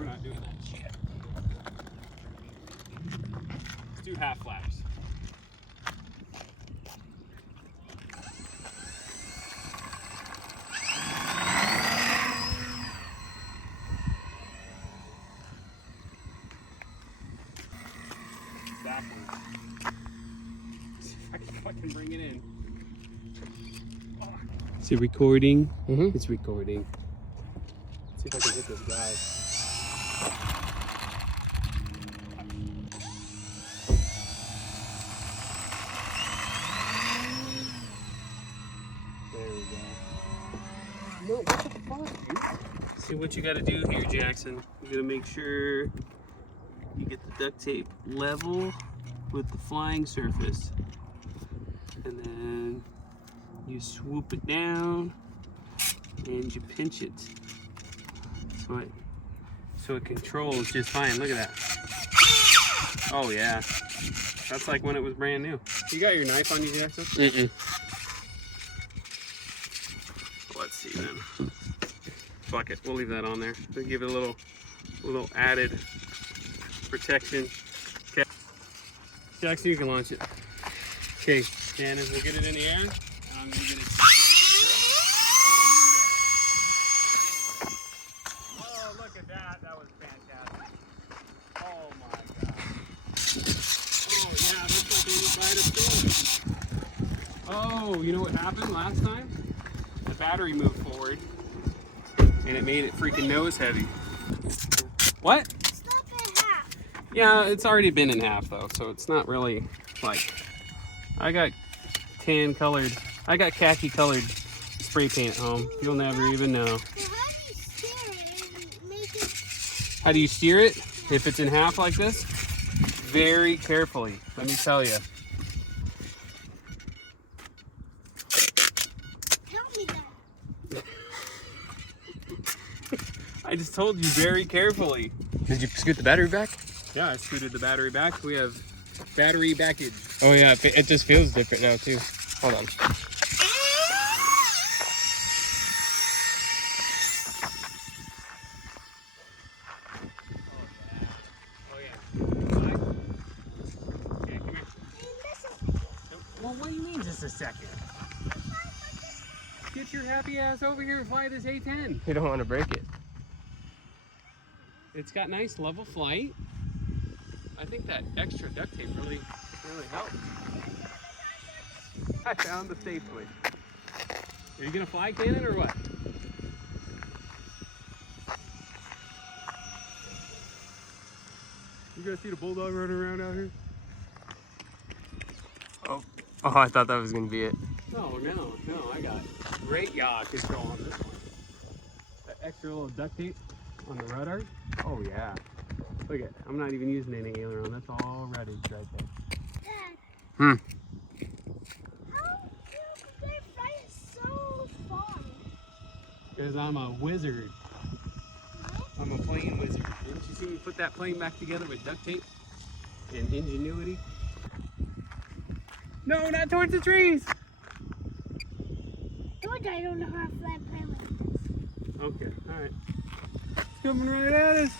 We're not doing that shit. Let's do half flaps. Backwards. See if I can fucking bring it in. Is it recording? Mm-hmm. It's recording. Let's see if I can hit this guy. There we go. No, what the fuck, dude? See what you gotta do here, Jackson. You gotta make sure you get the duct tape level with the flying surface. And then you swoop it down and you pinch it. So it controls just fine. Look at that. Oh yeah. That's like when it was brand new. You got your knife on you, Jackson? Mm-mm. Let's see then. Fuck it, we'll leave that on there. We'll give it a little added protection. Okay. Jackson, you can launch it. Okay, Shannon, we'll get it in the air. And I'm gonna get it. Oh, look at that. That was fantastic. Oh my god. Oh yeah, that's like inside a storm. Oh, you know what happened last time? The battery moved forward and it made it freaking nose heavy. What? Stop in half. Yeah, it's already been in half though, so it's not really like. I got khaki colored spray paint at home. You'll never even know. So how do you steer it and make it? How do you steer it if it's in half like this? Very carefully, let me tell you. Tell me that. I just told you very carefully. Did you scoot the battery back? Yeah, I scooted the battery back. We have battery backage. Oh yeah, it just feels different now too. Hold on. Okay, come here. Well, what do you mean just a second? Get your happy ass over here and fly this A10. You don't want to break it. It's got nice level flight. I think that extra duct tape really helped. I found the safe place. Are you gonna fly, Cannon, or what? You guys see the bulldog running around out here? Oh, I thought that was gonna be it. No, I got great yaw control on this one. That extra little duct tape on the rudder. Oh yeah. Look at, I'm not even using any aileron. That's all ready right there. Dad, Hmm. how do they fly so far? Because I'm a wizard. I'm a plane wizard. Didn't you see me put that plane back together with duct tape and ingenuity? No, not towards the trees! George, I don't know how to fly a plane like this. Okay, alright. It's coming right at us.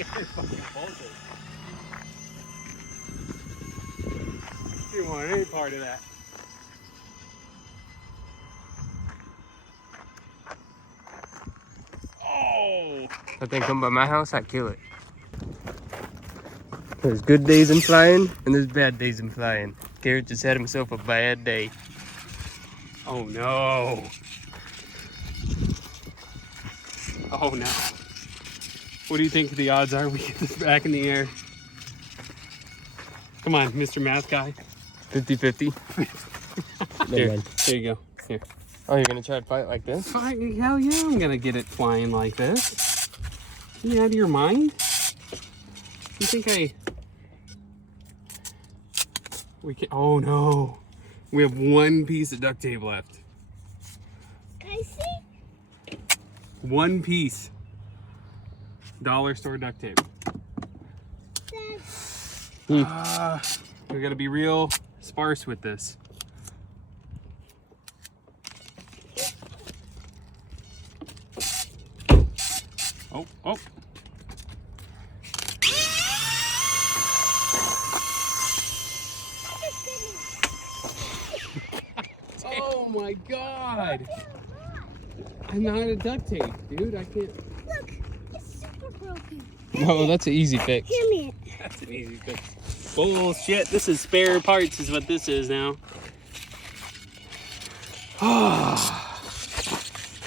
It's fucking bullshit. You want any part of that? Oh! That thing come by my house, I'd kill it. There's good days in flying, and there's bad days in flying. Garrett just had himself a bad day. Oh no! Oh no. What do you think the odds are we get this back in the air? Come on, Mr. Math Guy. 50-50. Here, there you go. Here. Oh, you're gonna try to fly it like this? Fine, hell yeah, I'm gonna get it flying like this. Are you out of your mind? You think we can, oh no. We have one piece of duct tape left. Can I see? One piece. Dollar store duct tape. Dad, We gotta be real sparse with this. Oh, oh. Oh my God! I'm out of duct tape, dude. I can't. Look, it's super broken. No, that's an easy fix. Hear me. That's an easy fix. Bullshit. This is spare parts, is what this is now. Ah.